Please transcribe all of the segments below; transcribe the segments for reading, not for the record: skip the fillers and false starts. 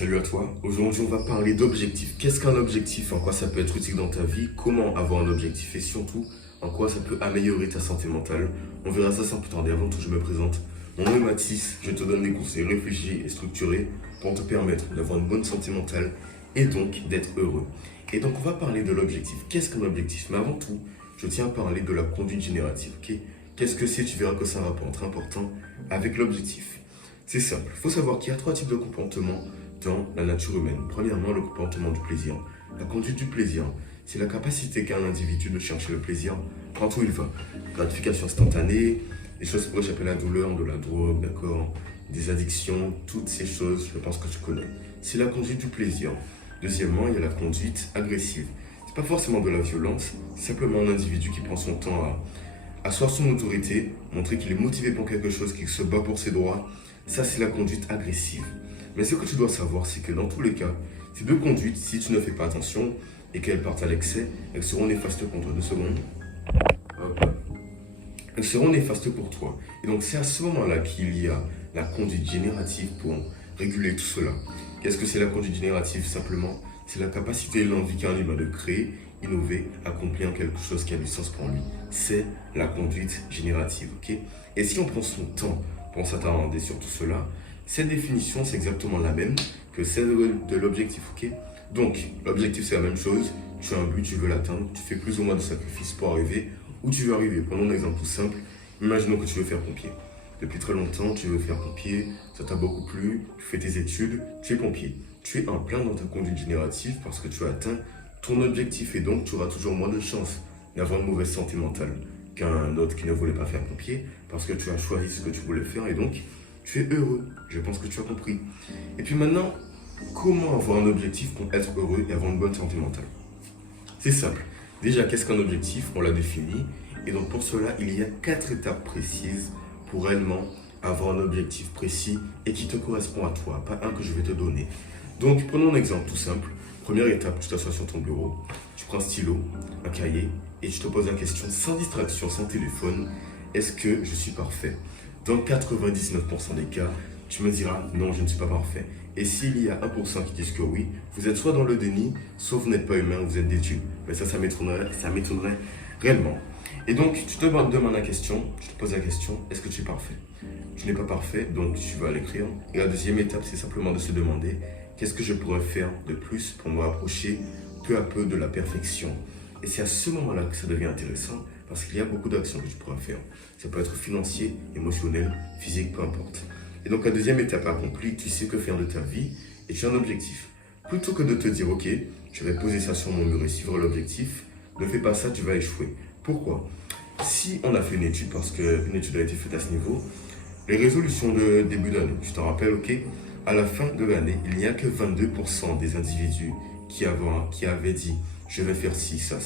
Salut à toi. Aujourd'hui, on va parler d'objectifs. Qu'est-ce qu'un objectif? En quoi ça peut être utile dans ta vie? Comment avoir un objectif? Et surtout, en quoi ça peut améliorer ta santé mentale? On verra ça sans plus tarder. Avant tout, je me présente. Mon nom est Mathis. Je te donne des conseils réfléchis et structurés pour te permettre d'avoir une bonne santé mentale et donc d'être heureux. Et donc, on va parler de l'objectif. Qu'est-ce qu'un objectif? Mais avant tout, je tiens à parler de la conduite générative. Ok? Qu'est-ce que c'est? Tu verras que c'est un rapport très important avec l'objectif. C'est simple. Il faut savoir qu'il y a trois types de comportements dans la nature humaine. Premièrement, le comportement du plaisir. La conduite du plaisir, c'est la capacité qu'a un individu de chercher le plaisir partout où il va. Gratification instantanée, des choses pour échapper à la douleur, de la drogue, d'accord, des addictions, toutes ces choses, je pense que tu connais. C'est la conduite du plaisir. Deuxièmement, il y a la conduite agressive. C'est pas forcément de la violence, c'est simplement un individu qui prend son temps à asseoir son autorité, montrer qu'il est motivé pour quelque chose, qu'il se bat pour ses droits. Ça, c'est la conduite agressive. Mais ce que tu dois savoir, c'est que dans tous les cas, ces deux conduites, si tu ne fais pas attention et qu'elles partent à l'excès, elles seront néfastes pour toi. 2 secondes. Hop là. Elles seront néfastes pour toi. Et donc, c'est à ce moment-là qu'il y a la conduite générative pour réguler tout cela. Qu'est-ce que c'est la conduite générative? Simplement, c'est la capacité et l'envie qu'a un humain de créer, innover, accomplir quelque chose qui a du sens pour lui. C'est la conduite générative, ok? Et si on prend son temps pour s'attarder sur tout cela, cette définition, c'est exactement la même que celle de l'objectif, ok? Donc, l'objectif, c'est la même chose. Tu as un but, tu veux l'atteindre, tu fais plus ou moins de sacrifices pour arriver où tu veux arriver. Prenons un exemple tout simple. Imaginons que tu veux faire pompier. Depuis très longtemps, tu veux faire pompier, ça t'a beaucoup plu, tu fais tes études, tu es pompier. Tu es en plein dans ta conduite générative parce que tu as atteint ton objectif et donc tu auras toujours moins de chances d'avoir une mauvaise santé mentale qu'un autre qui ne voulait pas faire pompier parce que tu as choisi ce que tu voulais faire et donc tu es heureux. Je pense que tu as compris. Et puis maintenant, comment avoir un objectif pour être heureux et avoir une bonne santé mentale? C'est simple. Déjà, qu'est-ce qu'un objectif? On l'a défini. Et donc pour cela, il y a 4 étapes précises pour réellement avoir un objectif précis et qui te correspond à toi, pas un que je vais te donner. Donc prenons un exemple tout simple. Première étape, tu t'assois sur ton bureau, tu prends un stylo, un cahier et tu te poses la question sans distraction, sans téléphone, est-ce que je suis parfait? Dans 99% des cas, tu me diras non, je ne suis pas parfait. Et s'il y a 1% qui disent que oui, vous êtes soit dans le déni, soit vous n'êtes pas humain, vous êtes déçu. Mais ça m'étonnerait réellement. Et donc, tu te demandes la question, tu te poses la question, est-ce que tu es parfait? Tu n'es pas parfait, donc tu vas l'écrire. Et la deuxième étape, c'est simplement de se demander, qu'est-ce que je pourrais faire de plus pour me rapprocher peu à peu de la perfection? Et c'est à ce moment-là que ça devient intéressant, parce qu'il y a beaucoup d'actions que tu pourras faire. Ça peut être financier, émotionnel, physique, peu importe. Et donc la deuxième étape accomplie, tu sais que faire de ta vie et tu as un objectif. Plutôt que de te dire, ok, je vais poser ça sur mon mur et suivre l'objectif, ne fais pas ça, tu vas échouer. Pourquoi? Si on a fait une étude, parce qu'une étude a été faite à ce niveau, les résolutions de début d'année, tu t'en rappelles, ok, à la fin de l'année, il n'y a que 22% des individus qui avaient dit, je vais faire ci, ça,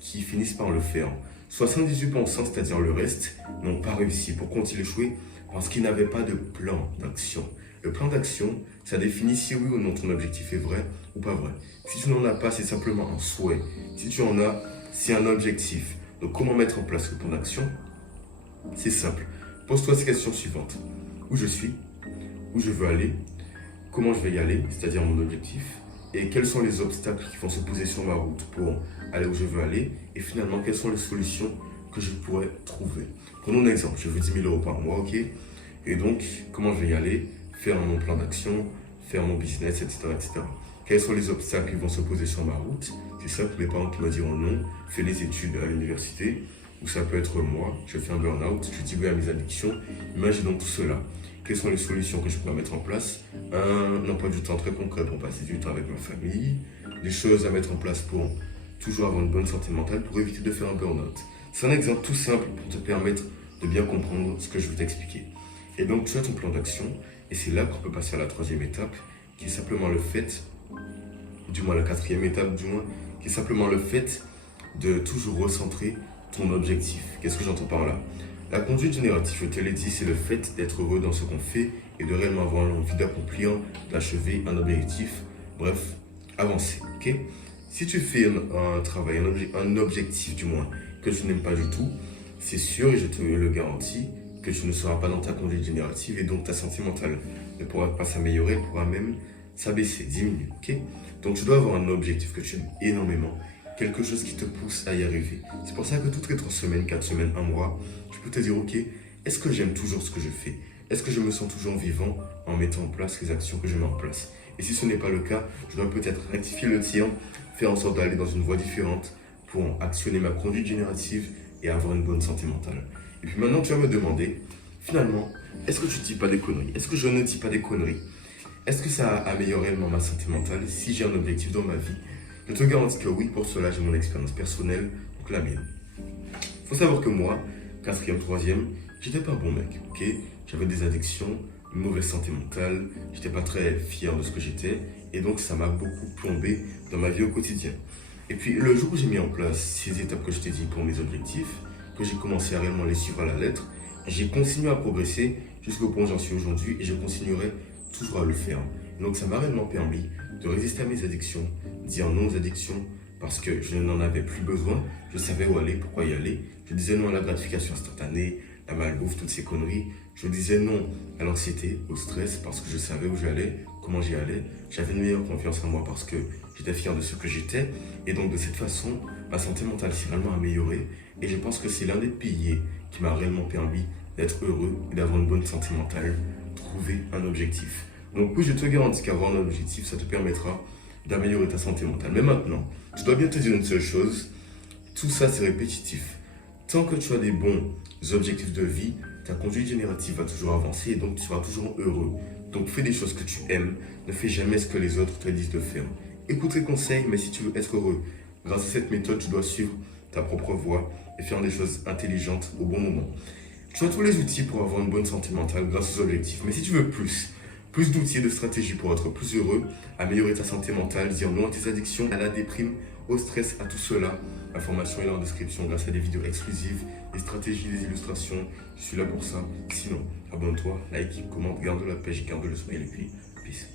qui finissent par le faire. 78%, c'est-à-dire le reste, n'ont pas réussi. Pourquoi ont-ils échoué? Parce qu'ils n'avaient pas de plan d'action. Le plan d'action, ça définit si oui ou non ton objectif est vrai ou pas vrai. Si tu n'en as pas, c'est simplement un souhait. Si tu en as, c'est un objectif. Donc comment mettre en place le plan d'action? C'est simple. Pose-toi ces questions suivantes. Où je suis? Où je veux aller? Comment je vais y aller? C'est-à-dire mon objectif. Et quels sont les obstacles qui vont se poser sur ma route pour aller où je veux aller? Et finalement, quelles sont les solutions que je pourrais trouver? Prenons un exemple. Je veux 10 000 euros par mois, ok? Et donc, comment je vais y aller? Faire mon plan d'action, faire mon business, etc., etc. Quels sont les obstacles qui vont se poser sur ma route? C'est simple, mes parents qui me diront non, fais les études à l'université. Ou ça peut être moi, je fais un burn-out, je dis oui à mes addictions. Imaginons tout cela. Quelles sont les solutions que je pourrais mettre en place? Un emploi du temps très concret pour passer du temps avec ma famille. Des choses à mettre en place pour toujours avoir une bonne santé mentale, pour éviter de faire un burn-out. C'est un exemple tout simple pour te permettre de bien comprendre ce que je veux t'expliquer. Et donc, tu as ton plan d'action, et c'est là qu'on peut passer à la troisième étape, qui est simplement le fait, du moins la quatrième étape, du moins, qui est simplement le fait de toujours recentrer ton objectif. Qu'est-ce que j'entends par là? La conduite générative, je te l'ai dit, c'est le fait d'être heureux dans ce qu'on fait et de réellement avoir l'envie d'accomplir, d'achever un objectif, bref, avancer, ok? Si tu fais un travail, un objectif du moins, que tu n'aimes pas du tout, c'est sûr, et je te le garantis, que tu ne seras pas dans ta conduite générative et donc ta santé mentale ne pourra pas s'améliorer, elle pourra même s'abaisser, diminuer, ok? Donc tu dois avoir un objectif que tu aimes énormément, quelque chose qui te pousse à y arriver. C'est pour ça que toutes les 3 semaines, 4 semaines, un mois, tu peux te dire, ok, est-ce que j'aime toujours ce que je fais? Est-ce que je me sens toujours vivant en mettant en place les actions que je mets en place? Et si ce n'est pas le cas, je dois peut-être rectifier le tir, faire en sorte d'aller dans une voie différente pour actionner ma conduite générative et avoir une bonne santé mentale. Et puis maintenant, tu vas me demander, finalement, est-ce que tu ne dis pas des conneries? Est-ce que je ne dis pas des conneries? Est-ce que ça améliore réellement ma santé mentale si j'ai un objectif dans ma vie? Je te garantis que oui, pour cela, j'ai mon expérience personnelle, donc la mienne. Il faut savoir que moi, 4e, 3e, j'étais pas un bon mec, ok? J'avais des addictions, une mauvaise santé mentale, j'étais pas très fier de ce que j'étais, et donc ça m'a beaucoup plombé dans ma vie au quotidien. Et puis le jour où j'ai mis en place ces étapes que je t'ai dit pour mes objectifs, que j'ai commencé à réellement les suivre à la lettre, j'ai continué à progresser jusqu'au point où j'en suis aujourd'hui et je continuerai toujours à le faire. Donc ça m'a réellement permis de résister à mes addictions, dire non aux addictions parce que je n'en avais plus besoin, je savais où aller, pourquoi y aller. Je disais non à la gratification instantanée, la malbouffe, toutes ces conneries. Je disais non à l'anxiété, au stress parce que je savais où j'allais, comment j'y allais. J'avais une meilleure confiance en moi parce que j'étais fier de ce que j'étais. Et donc de cette façon, ma santé mentale s'est réellement améliorée. Et je pense que c'est l'un des piliers qui m'a réellement permis d'être heureux et d'avoir une bonne santé mentale, trouver un objectif. Donc oui, je te garantis qu'avoir un objectif, ça te permettra d'améliorer ta santé mentale. Mais maintenant, je dois bien te dire une seule chose, tout ça c'est répétitif. Tant que tu as des bons objectifs de vie, ta conduite générative va toujours avancer et donc tu seras toujours heureux. Donc fais des choses que tu aimes, ne fais jamais ce que les autres te disent de faire. Écoute les conseils, mais si tu veux être heureux, grâce à cette méthode, tu dois suivre ta propre voie et faire des choses intelligentes au bon moment. Tu as tous les outils pour avoir une bonne santé mentale grâce aux objectifs. Mais si tu veux plus d'outils et de stratégies pour être plus heureux, améliorer ta santé mentale, dire non à tes addictions, à la déprime, au stress, à tout cela, l'information est dans la description grâce à des vidéos exclusives, des stratégies, des illustrations. Je suis là pour ça. Sinon, abonne-toi, like, commente, garde la page, garde le smile et puis peace.